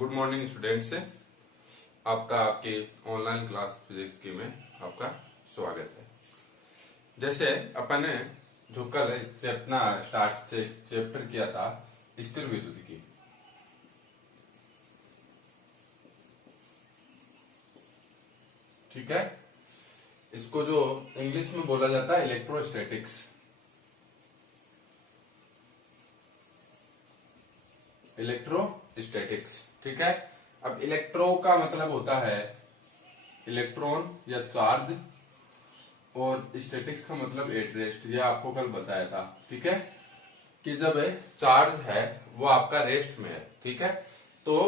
Good morning students. आपका आपके online class physics की में आपका स्वागत है। जैसे अपन ने जो कल अपना चैप्टर किया था स्थिर विद्युत की, ठीक है। इसको जो इंग्लिश में बोला जाता है इलेक्ट्रोस्टैटिक्स। इलेक्ट्रोस्टैटिक्स, ठीक है। अब इलेक्ट्रो का मतलब होता है इलेक्ट्रॉन या चार्ज, और स्टैटिक्स का मतलब एट रेस्ट। यह आपको कल बताया था, ठीक है, कि जब चार्ज है वो आपका रेस्ट में है, ठीक है। तो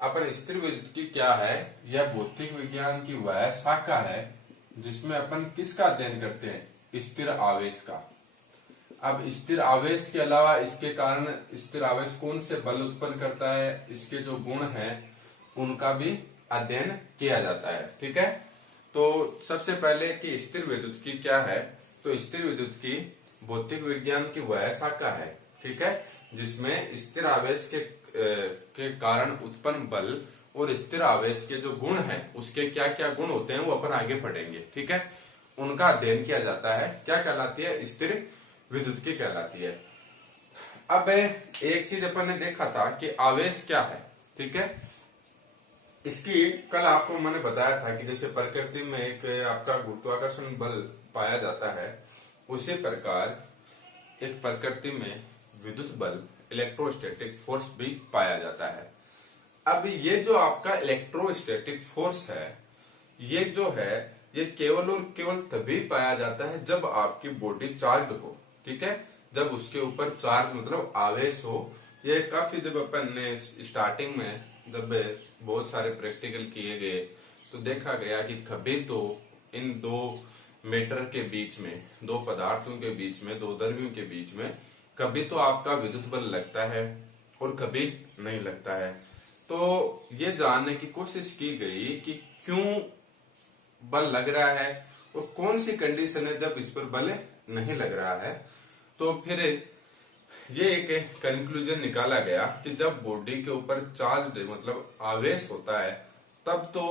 अपन स्थिर विद्युत की क्या है, यह भौतिक विज्ञान की वह शाखा है जिसमें अपन किसका अध्ययन करते हैं, स्थिर आवेश का। अब स्थिर आवेश के अलावा इसके कारण स्थिर आवेश कौन से बल उत्पन्न करता है, इसके जो गुण हैं उनका भी अध्ययन किया जाता है, ठीक है। तो सबसे पहले कि स्थिर विद्युत की क्या है, तो स्थिर विद्युत की भौतिक विज्ञान की वह शाखा है, ठीक है, जिसमें स्थिर आवेश के कारण उत्पन्न बल और स्थिर आवेश के जो गुण हैं उसके क्या क्या गुण होते हैं वो अपन आगे पढ़ेंगे, ठीक है। उनका अध्ययन किया जाता है। क्या कहलाती है, स्थिर विद्युत की कहलाती है। अब एक चीज अपन ने देखा था कि आवेश क्या है, ठीक है। इसकी कल आपको मैंने बताया था कि जैसे प्रकृति में एक आपका गुरुत्वाकर्षण बल पाया जाता है, उसी प्रकार एक प्रकृति में विद्युत बल इलेक्ट्रोस्टैटिक फोर्स भी पाया जाता है। अब ये जो आपका इलेक्ट्रोस्टैटिक फोर्स है, ये जो है ये केवल और केवल तभी पाया जाता है जब आपकी बॉडी चार्ज हो, ठीक है, जब उसके ऊपर चार्ज मतलब आवेश हो। ये काफी जब अपन ने स्टार्टिंग में जब बहुत सारे प्रैक्टिकल किए गए तो देखा गया कि कभी तो इन दो मैटर के बीच में, दो पदार्थों के बीच में, दो द्रव्यों के बीच में कभी तो आपका विद्युत बल लगता है और कभी नहीं लगता है। तो ये जानने की कोशिश की गई कि क्यों बल लग रहा है और कौन सी कंडीशन है जब इस पर बल नहीं लग रहा है। तो फिर ये एक कंक्लूजन निकाला गया कि जब बॉडी के ऊपर चार्ज मतलब आवेश होता है तब तो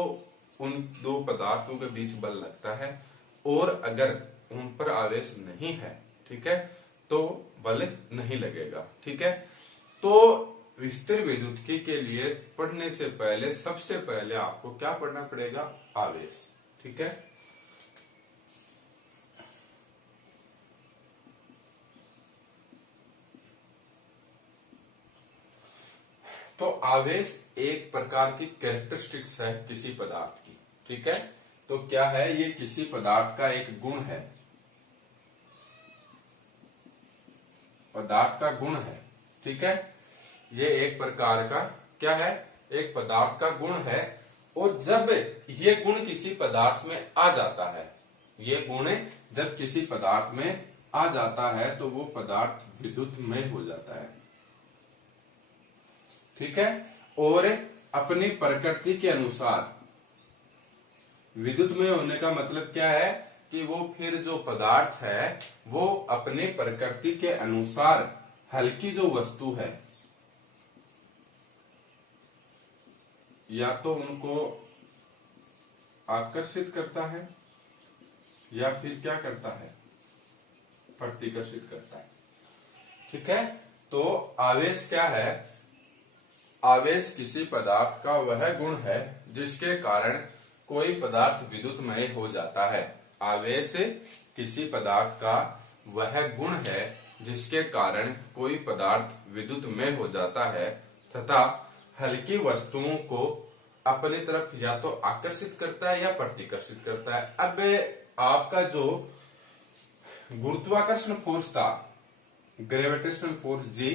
उन दो पदार्थों के बीच बल लगता है, और अगर उन पर आवेश नहीं है, ठीक है, तो बल नहीं लगेगा, ठीक है। तो स्थिर विद्युत के लिए पढ़ने से पहले सबसे पहले आपको क्या पढ़ना पड़ेगा, आवेश, ठीक है। तो आवेश एक प्रकार की कैरेक्टरिस्टिक्स है किसी पदार्थ की, ठीक है। तो क्या है, ये किसी पदार्थ का एक गुण है, पदार्थ का गुण है, ठीक है। ये एक प्रकार का क्या है, एक पदार्थ का गुण है। और जब ये गुण किसी पदार्थ में आ जाता है, ये गुण जब किसी पदार्थ में आ जाता है तो वो पदार्थ विद्युतमय हो जाता है, ठीक है। और अपनी प्रकृति के अनुसार विद्युतमय होने का मतलब क्या है कि वो फिर जो पदार्थ है वो अपनी प्रकृति के अनुसार हल्की जो वस्तु है या तो उनको आकर्षित करता है या फिर क्या करता है, प्रतिकर्षित करता है, ठीक है। तो आवेश क्या है, आवेश किसी पदार्थ का वह गुण है जिसके कारण कोई पदार्थ विद्युतमय हो जाता है। आवेश किसी पदार्थ का वह गुण है जिसके कारण कोई पदार्थ विद्युतमय हो जाता है तथा हल्की वस्तुओं को अपनी तरफ या तो आकर्षित करता है या प्रतिकर्षित करता है। अब आपका जो गुरुत्वाकर्षण फोर्स था, ग्रेविटेशनल फोर्स G,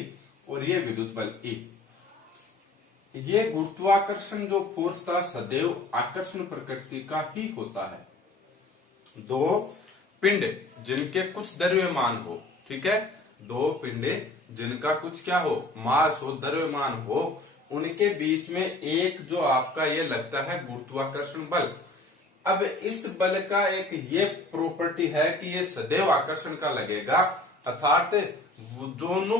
और ये विद्युत बल E, ये गुरुत्वाकर्षण जो फोर्स था सदैव आकर्षण प्रकृति का ही होता है। दो पिंड जिनके कुछ द्रव्यमान हो, ठीक है, दो पिंड जिनका कुछ क्या हो, मास हो, द्रव्यमान हो, उनके बीच में एक जो आपका ये लगता है गुरुत्वाकर्षण बल। अब इस बल का एक ये प्रॉपर्टी है कि ये सदैव आकर्षण का लगेगा, अर्थात दोनों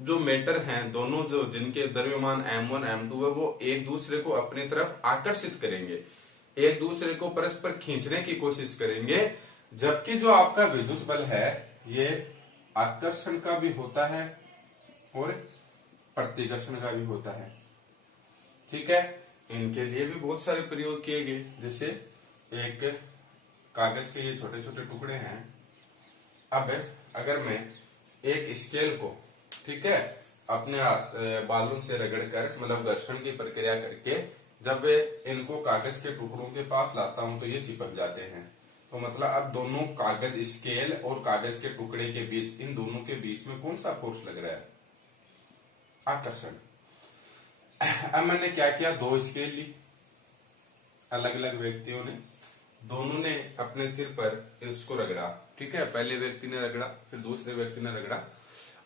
जो मैटर हैं दोनों, जो जिनके द्रव्यमान m1 m2 है, वो एक दूसरे को अपनी तरफ आकर्षित करेंगे, एक दूसरे को परस्पर खींचने की कोशिश करेंगे। जबकि जो आपका विद्युत बल है ये आकर्षण का भी होता है और प्रतिकर्षण का भी होता है। ठीक है, इनके लिए भी बहुत सारे प्रयोग किए गए। जैसे एक कागज के ये छोटे छोटे टुकड़े हैं। अब अगर मैं एक स्केल को, ठीक है, अपने बालों से रगड़कर, मतलब घर्षण की प्रक्रिया करके जब इनको कागज के टुकड़ों के पास लाता हूं तो ये चिपक जाते हैं। तो मतलब अब दोनों कागज, स्केल और कागज के टुकड़े के बीच, इन दोनों के बीच में कौन सा फोर्स लग रहा है? आकर्षण। अब मैंने क्या किया, दो स्केल ली, अलग अलग व्यक्तियों ने, दोनों ने अपने सिर पर इसको रगड़ा। ठीक है, पहले व्यक्ति ने रगड़ा, फिर दूसरे व्यक्ति ने रगड़ा,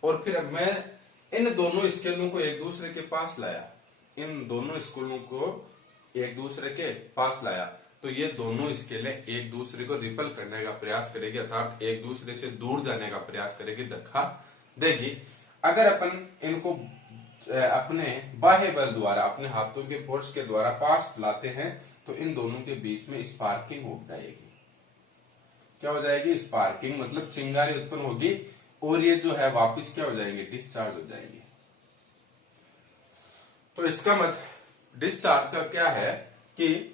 और फिर अब मैं इन दोनों स्केलों को एक दूसरे के पास लाया, इन दोनों स्केलों को एक दूसरे के पास लाया, तो ये दोनों स्केलें एक दूसरे को रिपल करने का प्रयास करेगी, अर्थात एक दूसरे से दूर जाने का प्रयास करेगी, धक्का देगी। अगर अपन इनको अपने बाह्य बल द्वारा, अपने हाथों के फोर्स के द्वारा पास लाते हैं तो इन दोनों के बीच में स्पार्किंग हो जाएगी। क्या हो जाएगी? स्पार्किंग, मतलब चिंगारी उत्पन्न होगी, और ये जो है वापस क्या हो जाएंगे? डिस्चार्ज हो जाएंगे। तो इसका मतलब डिस्चार्ज का क्या है कि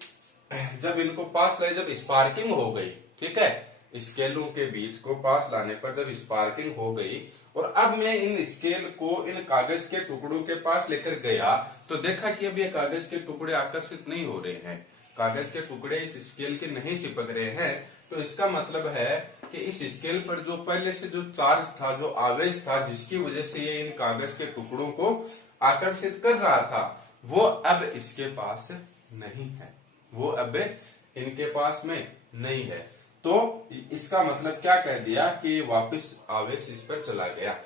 जब इनको पास लाए, जब स्पार्किंग हो गई, ठीक है, स्केलों के बीच को पास लाने पर जब स्पार्किंग हो गई, और अब मैं इन स्केल को इन कागज के टुकड़ों के पास लेकर गया, तो देखा कि अब ये कागज के टुकड़े आकर्षित नहीं हो रहे हैं, कागज के टुकड़े इस स्केल के नहीं चिपक रहे हैं। तो इसका मतलब है कि इस स्केल पर जो पहले से जो चार्ज था, जो आवेश था, जिसकी वजह से ये इन कागज के टुकड़ों को आकर्षित कर रहा था, वो अब इसके पास नहीं है, वो अब इनके पास में नहीं है। तो इसका मतलब क्या कह दिया कि वापस आवेश इस पर चला गया।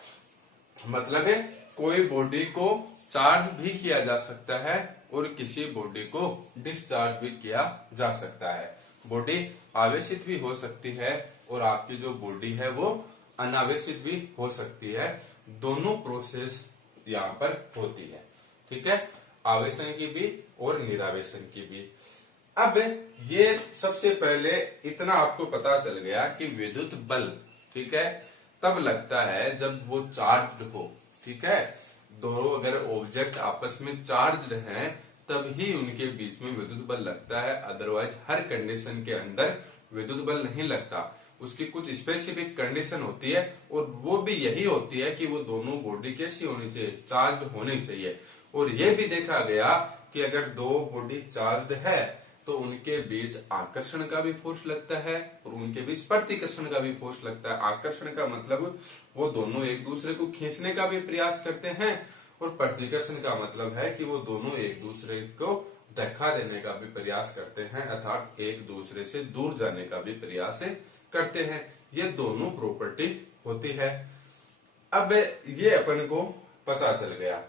मतलब है कोई बॉडी को चार्ज भी किया जा सकता है और किसी बॉडी को डिस्चार्ज भी किया जा सकता है। बॉडी आवेशित भी हो सकती है और आपकी जो बॉडी है वो अनावेशित भी हो सकती है। दोनों प्रोसेस यहाँ पर होती है, ठीक है, आवेशन की भी और निरावेशन की भी। अब ये सबसे पहले इतना आपको पता चल गया कि विद्युत बल, ठीक है, तब लगता है जब वो चार्ज हो, ठीक है, दोनों अगर ऑब्जेक्ट आपस में चार्ज हैं तब ही उनके बीच में विद्युत बल लगता है, अदरवाइज हर कंडीशन के अंदर विद्युत बल नहीं लगता। उसकी कुछ स्पेसिफिक कंडीशन होती है और वो भी यही होती है कि वो दोनों बॉडी कैसी होनी चाहिए? चार्ज होनी चाहिए। और ये भी देखा गया कि अगर दो बॉडी चार्ज है तो उनके बीच आकर्षण का भी फोर्स लगता है और उनके बीच प्रतिकर्षण का भी फोर्स लगता है। आकर्षण का मतलब वो दोनों एक दूसरे को खींचने का भी प्रयास करते हैं और प्रतिकर्षण का मतलब है कि वो दोनों एक दूसरे को धक्का देने का भी प्रयास करते हैं, अर्थात एक दूसरे से दूर जाने का भी प्रयास करते हैं। ये दोनों प्रॉपर्टी होती है। अब ये अपन को पता चल गया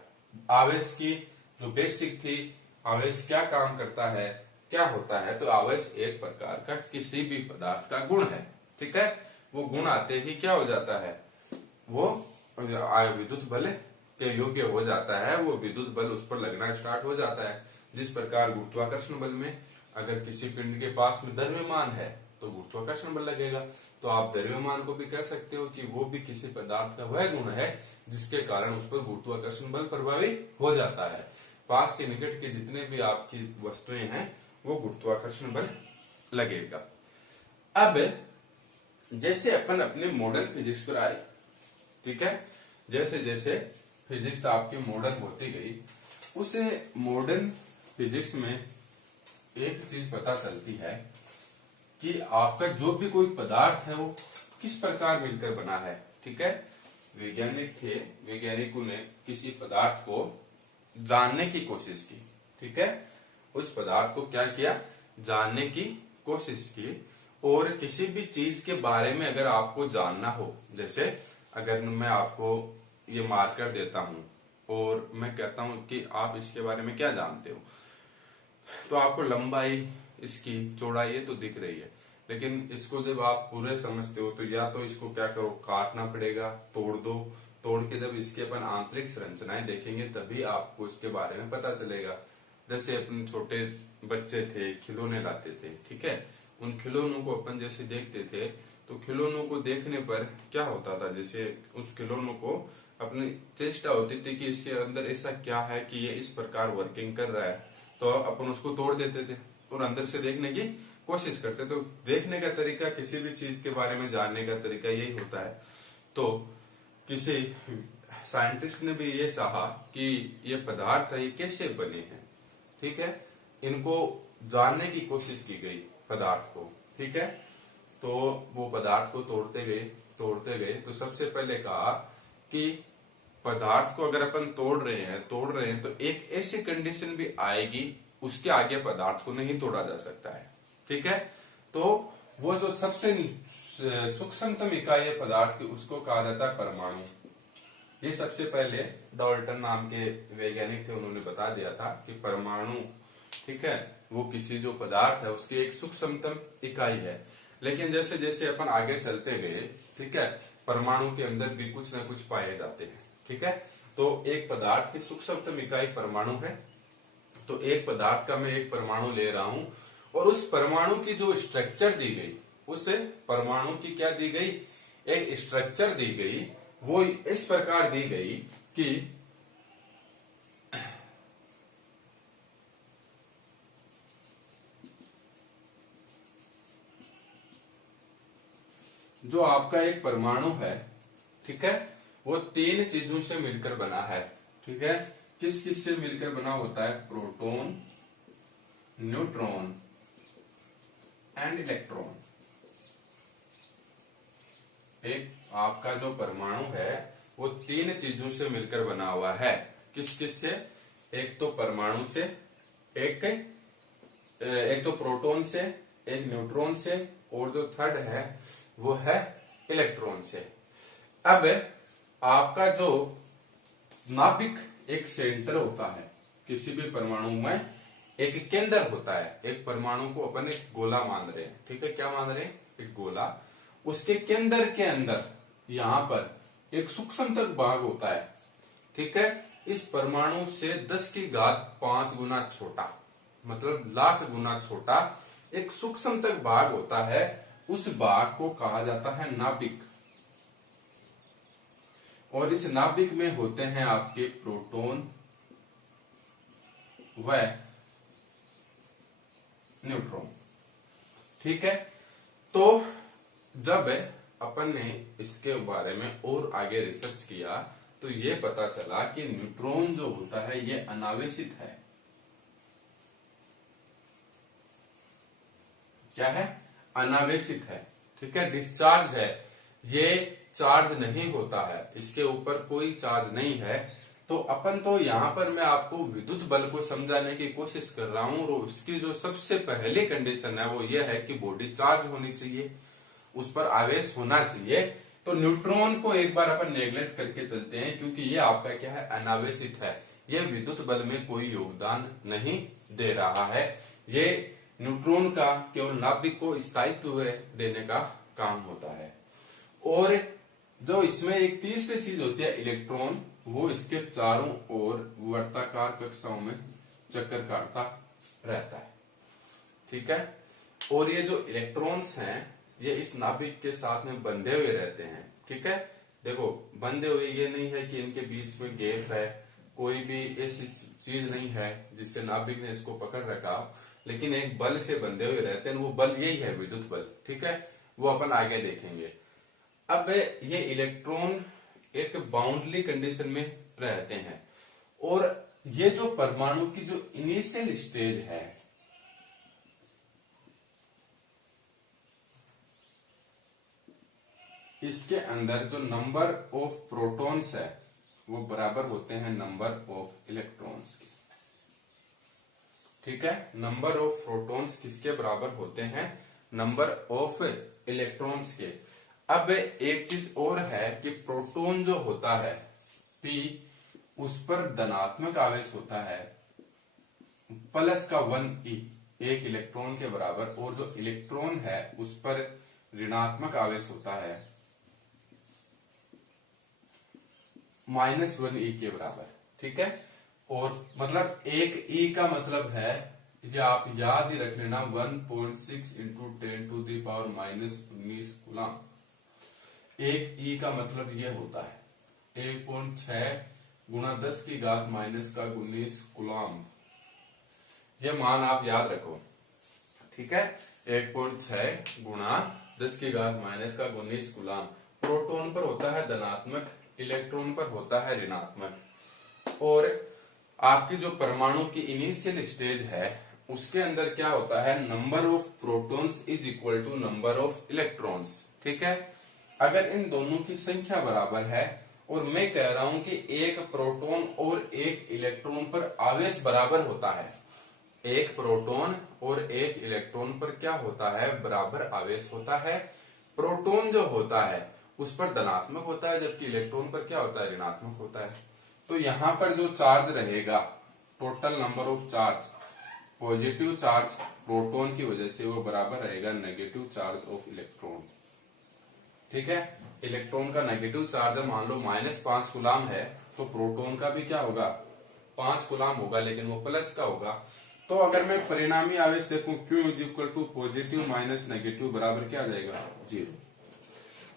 आवेश की जो बेसिक थी, आवेश क्या काम करता है, क्या होता है। तो आवेश एक प्रकार का किसी भी पदार्थ का गुण है, ठीक है। वो गुण आते ही क्या हो जाता है? वो विद्युत बल के योग्य हो जाता है, वो विद्युत बल उस पर लगना स्टार्ट हो जाता है। जिस प्रकार गुरुत्वाकर्षण बल में अगर किसी पिंड के पास में द्रव्यमान है तो गुरुत्वाकर्षण बल लगेगा। तो आप द्रव्यमान को भी कह सकते हो कि वो भी किसी पदार्थ का वह गुण है जिसके कारण उस पर गुरुत्वाकर्षण बल प्रभावी हो जाता है। पास के निकट के जितने भी आपकी वस्तुएं हैं वो गुरुत्वाकर्षण बल लगेगा। अब जैसे अपन अपने मॉडर्न फिजिक्स पर आए, ठीक है, जैसे जैसे फिजिक्स आपकी मॉडर्न होती गई, उस मॉडर्न फिजिक्स में एक चीज पता चलती है कि आपका जो भी कोई पदार्थ है वो किस प्रकार मिलकर बना है, ठीक है। वैज्ञानिक थे, वैज्ञानिकों ने किसी पदार्थ को जानने की कोशिश की, ठीक है, उस पदार्थ को क्या किया? जानने की कोशिश की। और किसी भी चीज के बारे में अगर आपको जानना हो, जैसे अगर मैं आपको ये मार्कर देता हूं और मैं कहता हूं कि आप इसके बारे में क्या जानते हो, तो आपको लंबाई, इसकी चौड़ाई ये तो दिख रही है, लेकिन इसको जब आप पूरे समझते हो तो या तो इसको क्या करो, काटना पड़ेगा, तोड़ दो, तोड़ के जब इसके अपन आंतरिक संरचनाएं देखेंगे तभी आपको इसके बारे में पता चलेगा। जैसे अपन छोटे बच्चे थे, खिलौने लाते थे, ठीक है, उन खिलौनों को अपन जैसे देखते थे तो खिलौनों को देखने पर क्या होता था, जैसे उस खिलौनों को अपनी चेष्टा होती थी कि इसके अंदर ऐसा क्या है कि ये इस प्रकार वर्किंग कर रहा है, तो अपन उसको तोड़ देते थे और अंदर से देखने की कोशिश करते। तो देखने का तरीका, किसी भी चीज के बारे में जानने का तरीका यही होता है। तो किसी साइंटिस्ट ने भी ये चाहा कि ये पदार्थ है, ये कैसे बने हैं, ठीक है, इनको जानने की कोशिश की गई पदार्थ को, ठीक है। तो वो पदार्थ को तोड़ते गए तो सबसे पहले कहा कि पदार्थ को अगर अपन तोड़ रहे हैं तो एक ऐसी कंडीशन भी आएगी उसके आगे पदार्थ को नहीं तोड़ा जा सकता है, ठीक है। तो वो जो सबसे सूक्ष्मतम इकाई है पदार्थ की उसको कहा जाता है परमाणु। ये सबसे पहले डाल्टन नाम के वैज्ञानिक थे, उन्होंने बता दिया था कि परमाणु, ठीक है, वो किसी जो पदार्थ है उसकी एक सूक्ष्मतम इकाई है। लेकिन जैसे जैसे अपन आगे चलते गए, ठीक है, परमाणु के अंदर भी कुछ न कुछ पाए जाते हैं, ठीक है। तो एक पदार्थ की सूक्ष्मतम इकाई परमाणु है। तो एक पदार्थ का मैं एक परमाणु ले रहा हूं और उस परमाणु की जो स्ट्रक्चर दी गई, उस परमाणु की क्या दी गई, एक स्ट्रक्चर दी गई, वो इस प्रकार दी गई कि जो आपका एक परमाणु है, ठीक है, वो 3 चीजों से मिलकर बना है, ठीक है। किस किस से मिलकर बना होता है, प्रोटॉन, न्यूट्रॉन एंड इलेक्ट्रॉन। एक आपका जो परमाणु है वो 3 चीजों से मिलकर बना हुआ है। किस किस से, एक तो परमाणु से, एक तो प्रोटॉन से, एक न्यूट्रॉन से, और जो थर्ड है वो है इलेक्ट्रॉन से। अब आपका जो नाभिक, एक सेंटर होता है किसी भी परमाणु में, एक केंद्र होता है। एक परमाणु को अपन एक गोला मान रहे हैं, ठीक है, क्या मान रहे हैं, एक गोला। उसके केंद्र के अंदर यहां पर एक सूक्ष्म तक भाग होता है, ठीक है। इस परमाणु से 10 की घात 5 गुना छोटा, मतलब लाख गुना छोटा एक सूक्ष्म तक भाग होता है। उस भाग को कहा जाता है नाभिक। और इस नाभिक में होते हैं आपके प्रोटॉन व न्यूट्रॉन, ठीक है। तो जब अपन ने इसके बारे में और आगे रिसर्च किया तो ये पता चला कि न्यूट्रॉन जो होता है ये अनावेशित है। क्या है, अनावेशित है, ठीक है, डिस्चार्ज है। ये चार्ज नहीं होता है, इसके ऊपर कोई चार्ज नहीं है। तो अपन तो यहाँ पर मैं आपको विद्युत बल को समझाने की कोशिश कर रहा हूं, और उसकी जो सबसे पहली कंडीशन है वो ये है कि बॉडी चार्ज होनी चाहिए, उस पर आवेश होना चाहिए। तो न्यूट्रॉन को एक बार अपन नेग्लेक्ट करके चलते हैं, क्योंकि ये आपका क्या है, अनावेशित है। ये विद्युत बल में कोई योगदान नहीं दे रहा है। ये न्यूट्रॉन का केवल नाभिक को स्थायित्व देने का काम होता है। और जो इसमें एक तीसरी चीज होती है इलेक्ट्रॉन, वो इसके चारों ओर वर्ताकार कक्षाओं में चक्कर काटता रहता है, ठीक है। और ये जो इलेक्ट्रॉन्स हैं ये इस नाभिक के साथ में बंधे हुए रहते हैं, ठीक है। देखो बंधे हुए, ये नहीं है कि इनके बीच में गैप है, कोई भी ऐसी चीज नहीं है जिससे नाभिक ने इसको पकड़ रखा, लेकिन एक बल से बंधे हुए रहते हैं। वो बल यही है विद्युत बल, ठीक है, वो अपन आगे देखेंगे। अब ये इलेक्ट्रॉन एक बाउंड्री कंडीशन में रहते हैं, और ये जो परमाणु की जो इनिशियल स्टेज है, इसके अंदर जो नंबर ऑफ प्रोटॉन्स है वो बराबर होते हैं नंबर ऑफ इलेक्ट्रॉन्स के, ठीक है। नंबर ऑफ प्रोटॉन्स किसके बराबर होते हैं, नंबर ऑफ इलेक्ट्रॉन्स के। अब एक चीज और है कि प्रोटॉन जो होता है P, उस पर धनात्मक आवेश होता है प्लस का 1e, एक इलेक्ट्रॉन के बराबर, और जो इलेक्ट्रॉन है उस पर ऋणात्मक आवेश होता है -1 e के बराबर, ठीक है। और मतलब 1 e का मतलब है, ये आप याद ही रख लेना, 1.6 इंटू 10⁻⁻19 कूलम। 1 e का मतलब ये होता है 1.6 गुणा 10⁻⁻19 कूलम। ये मान आप याद रखो, ठीक है। 1.6 गुणा 10⁻⁻19 कूलम। प्रोटॉन पर होता है धनात्मक, इलेक्ट्रॉन पर होता है ऋणात्मक। और आपकी जो परमाणु की इनिशियल स्टेज है उसके अंदर क्या होता है, number of protons is equal to number of electrons, ठीक है। अगर इन दोनों की संख्या बराबर है और मैं कह रहा हूं कि एक प्रोटॉन और एक इलेक्ट्रॉन पर आवेश बराबर होता है, एक प्रोटॉन और एक इलेक्ट्रॉन पर क्या होता है, बराबर आवेश होता है। प्रोटॉन जो होता है उस पर धनात्मक होता है, जबकि इलेक्ट्रॉन पर क्या होता है, ऋणात्मक होता है। तो यहां पर जो चार्ज रहेगा, total number of charge, positive charge proton की वजह से वो बराबर रहेगा नेगेटिव चार्ज ऑफ इलेक्ट्रॉन, ठीक है। इलेक्ट्रॉन का नेगेटिव चार्ज मान लो -5 कूलम है, तो प्रोटॉन का भी क्या होगा, 5 कूलम होगा, लेकिन वो प्लस का होगा। तो अगर मैं परिणामी आवेश देखूं, Q is equal to positive minus negative बराबर क्या आ जाएगा, 0।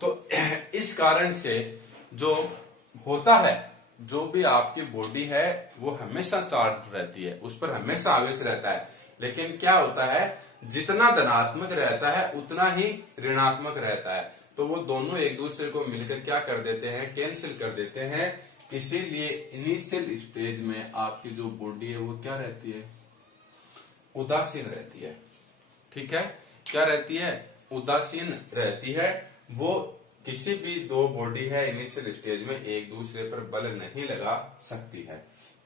तो इस कारण से जो होता है, जो भी आपकी बॉडी है वो हमेशा चार्ज रहती है, उस पर हमेशा आवेश रहता है। लेकिन क्या होता है, जितना धनात्मक रहता है उतना ही ऋणात्मक रहता है। तो वो दोनों एक दूसरे को मिलकर क्या कर देते हैं, कैंसिल कर देते हैं। इसीलिए इनिशियल स्टेज में आपकी जो बॉडी है वो क्या रहती है, उदासीन रहती है, ठीक है। क्या रहती है, उदासीन रहती है। वो किसी भी दो बॉडी है इनिशियल स्टेज में एक दूसरे पर बल नहीं लगा सकती है,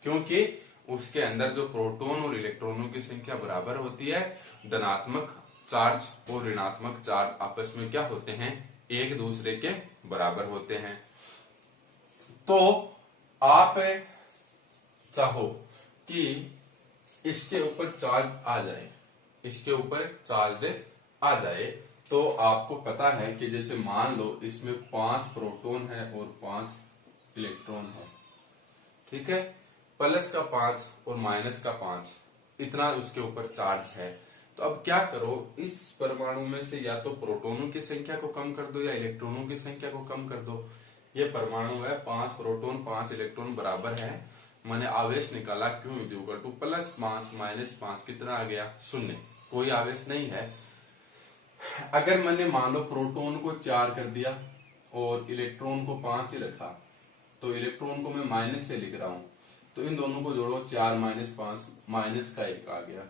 क्योंकि उसके अंदर जो प्रोटॉन और इलेक्ट्रॉनों की संख्या बराबर होती है। धनात्मक चार्ज और ऋणात्मक चार्ज आपस में क्या होते हैं, एक दूसरे के बराबर होते हैं। तो आप चाहो कि इसके ऊपर चार्ज आ जाए, इसके ऊपर चार्ज आ जाए, तो आपको पता है कि जैसे मान लो इसमें 5 प्रोटॉन है और 5 इलेक्ट्रॉन है, ठीक है। प्लस का 5 और माइनस का 5, इतना उसके ऊपर चार्ज है। तो अब क्या करो, इस परमाणु में से या तो प्रोटॉनों की संख्या को कम कर दो या इलेक्ट्रॉनों की संख्या को कम कर दो। ये परमाणु है, 5 प्रोटॉन 5 इलेक्ट्रॉन बराबर है। मैंने आवेश निकाला, क्यों इक्वल टू +5 -5 कितना आ गया, 0। कोई आवेश नहीं है। अगर मैंने मान लो प्रोटॉन को 4 कर दिया और इलेक्ट्रॉन को 5 ही रखा, तो इलेक्ट्रॉन को मैं माइनस से लिख रहा हूं, तो इन दोनों को जोड़ो, 4 - 5 माइनस का 1 आ गया।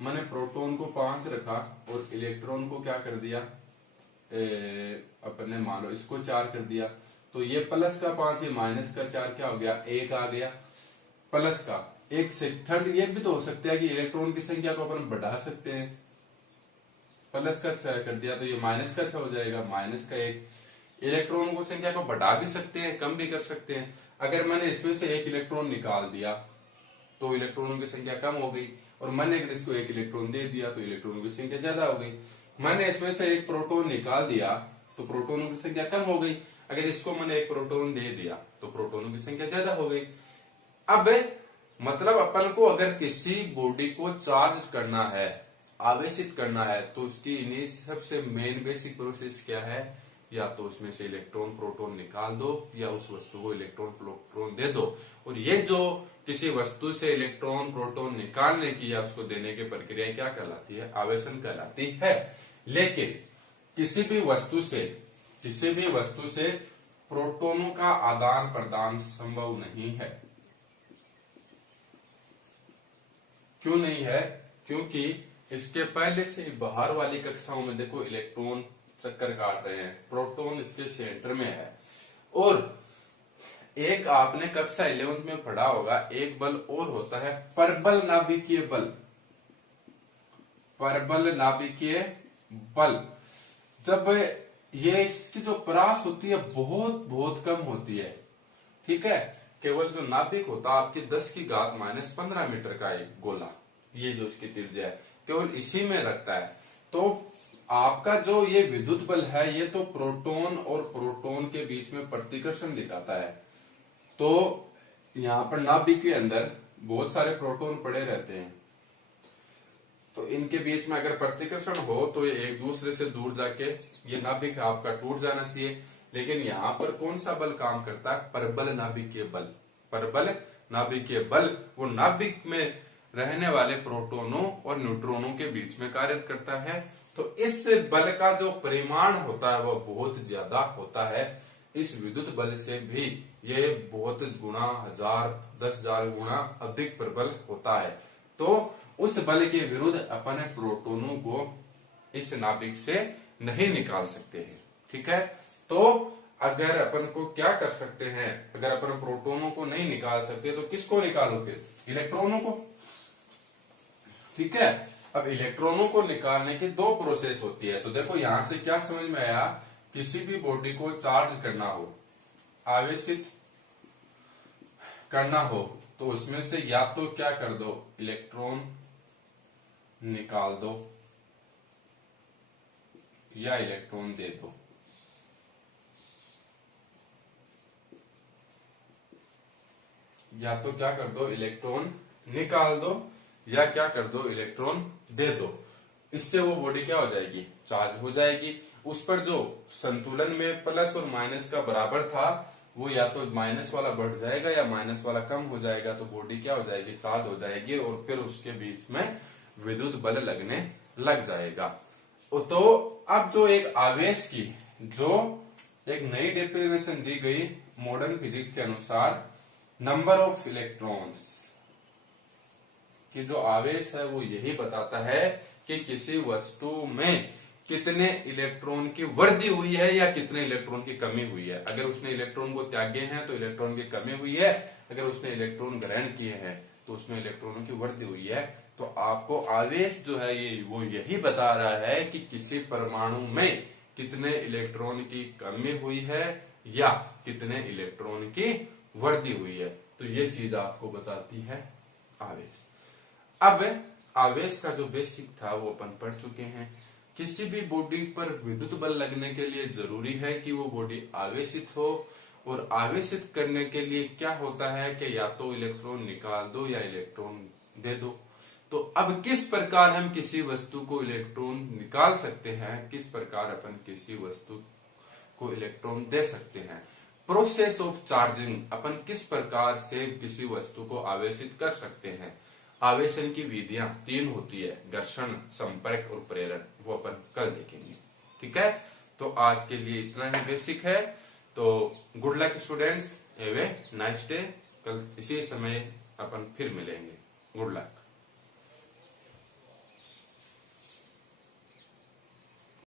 मैंने प्रोटॉन को 5 रखा और इलेक्ट्रॉन को क्या कर दिया, अपने मान लो इसको 4 कर दिया, तो ये प्लस का 5 ये माइनस का 4 क्या हो गया, 1 आ गया। प्लस का 1 से थर्ड ये भी तो हो सकता है कि इलेक्ट्रॉन की संख्या को अपन बढ़ा सकते हैं, प्लस का 6 कर दिया तो ये माइनस का 6 हो जाएगा, माइनस का 1। इलेक्ट्रॉन को संख्या को बढ़ा भी सकते हैं, कम भी कर सकते हैं। अगर मैंने इसमें से 1 इलेक्ट्रॉन निकाल दिया तो इलेक्ट्रॉनों की संख्या कम हो गई, और मैंने अगर इसको 1 इलेक्ट्रॉन दे दिया तो इलेक्ट्रॉनों की संख्या ज्यादा हो गई। मैंने इसमें से 1 प्रोटॉन निकाल दिया तो प्रोटॉनों की संख्या कम हो गई। अगर इसको मैंने 1 प्रोटॉन दे दिया तो प्रोटॉनों की संख्या ज्यादा हो गई। अब मतलब अपन को अगर किसी बॉडी को चार्ज करना है, आवेशित करना है, तो उसकी सबसे मेन बेसिक प्रोसेस क्या है, या तो उसमें से इलेक्ट्रॉन प्रोटॉन निकाल दो या उस वस्तु को इलेक्ट्रॉन प्रोटॉन दे दो। और ये जो किसी वस्तु से इलेक्ट्रॉन प्रोटॉन निकालने की या उसको देने की प्रक्रिया क्या कहलाती है, आवेशन कहलाती है। लेकिन किसी भी वस्तु से प्रोटॉनों का आदान प्रदान संभव नहीं है। क्यों नहीं है, क्योंकि इसके पहले से बाहर वाली कक्षाओं में देखो इलेक्ट्रॉन चक्कर काट रहे हैं, प्रोटॉन इसके सेंटर में है। और एक आपने कक्षा 11th में पढ़ा होगा, एक बल और होता है परबल नाभिकीय बल। परबल नाभिकीय बल, जब ये इसकी जो परास होती है बहुत बहुत कम होती है, ठीक है। केवल जो नाभिक होता है आपकी 10⁻⁻15 मीटर का एक गोला, ये जो इसकी त्रिज्या है केवल इसी में रखता है। तो आपका जो ये विद्युत बल है ये तो प्रोटॉन और प्रोटॉन के बीच में प्रतिकर्षण दिखाता है, तो यहाँ पर नाभिक के अंदर बहुत सारे प्रोटॉन पड़े रहते हैं, तो इनके बीच में अगर प्रतिकर्षण हो तो ये एक दूसरे से दूर जाके ये नाभिक आपका टूट जाना चाहिए। लेकिन यहाँ पर कौन सा बल काम करता है? परबल नाभिकीय बल। परबल नाभिकीय बल वो नाभिक में रहने वाले प्रोटोनों और न्यूट्रॉनों के बीच में कार्य करता है। तो इस बल का जो परिमाण होता है वो बहुत ज्यादा होता है। इस विद्युत बल से भी ये बहुत गुना, 1000, 10,000 गुना अधिक प्रबल होता है। तो उस बल के विरुद्ध अपन प्रोटोनों को इस नाभिक से नहीं निकाल सकते हैं। ठीक है, तो अगर अपन को क्या कर सकते हैं, अगर अपन प्रोटोनों को नहीं निकाल सकते तो किसको निकालो? फिर इलेक्ट्रॉनों को। ठीक है, अब इलेक्ट्रॉनों को निकालने की दो प्रोसेस होती है। तो देखो यहां से क्या समझ में आया, किसी भी बॉडी को चार्ज करना हो, आवेशित करना हो, तो उसमें से या तो क्या कर दो, इलेक्ट्रॉन निकाल दो या इलेक्ट्रॉन दे दो। या तो क्या कर दो, इलेक्ट्रॉन निकाल दो या क्या कर दो, इलेक्ट्रॉन दे दो। इससे वो बॉडी क्या हो जाएगी, चार्ज हो जाएगी। उस पर जो संतुलन में प्लस और माइनस का बराबर था वो या तो माइनस वाला बढ़ जाएगा या माइनस वाला कम हो जाएगा, तो बॉडी क्या हो जाएगी, चार्ज हो जाएगी और फिर उसके बीच में विद्युत बल लगने लग जाएगा। तो अब जो एक आवेश की जो एक नई डेफिनेशन दी गई मॉडर्न फिजिक्स के अनुसार, नंबर ऑफ इलेक्ट्रॉन्स कि जो आवेश है वो यही बताता है कि किसी वस्तु में कितने इलेक्ट्रॉन की वृद्धि हुई है या कितने इलेक्ट्रॉन की कमी हुई है। अगर उसने इलेक्ट्रॉन को त्यागे हैं तो इलेक्ट्रॉन की कमी हुई है, अगर उसने इलेक्ट्रॉन ग्रहण किए हैं तो उसमें इलेक्ट्रॉनों की वृद्धि हुई है। तो आपको आवेश जो है ये वो यही बता रहा है कि किसी परमाणु में कितने इलेक्ट्रॉन की कमी हुई है या कितने इलेक्ट्रॉन की वृद्धि हुई है। तो ये चीज आपको बताती है आवेश। अब आवेश का जो बेसिक था वो अपन पढ़ चुके हैं। किसी भी बॉडी पर विद्युत बल लगने के लिए जरूरी है कि वो बॉडी आवेशित हो, और आवेशित करने के लिए क्या होता है कि या तो इलेक्ट्रॉन निकाल दो या इलेक्ट्रॉन दे दो। तो अब किस प्रकार हम किसी वस्तु को इलेक्ट्रॉन निकाल सकते हैं, किस प्रकार अपन किसी वस्तु को इलेक्ट्रॉन दे सकते हैं, प्रोसेस ऑफ चार्जिंग, अपन किस प्रकार से किसी वस्तु को आवेशित कर सकते हैं। आवेशन की विधियां 3 होती है, घर्षण, संपर्क और प्रेरण, वो अपन कल देखेंगे। ठीक है, तो आज के लिए इतना ही बेसिक है। तो good luck students, have a nice day. कल इसी समय अपन फिर मिलेंगे। Good luck.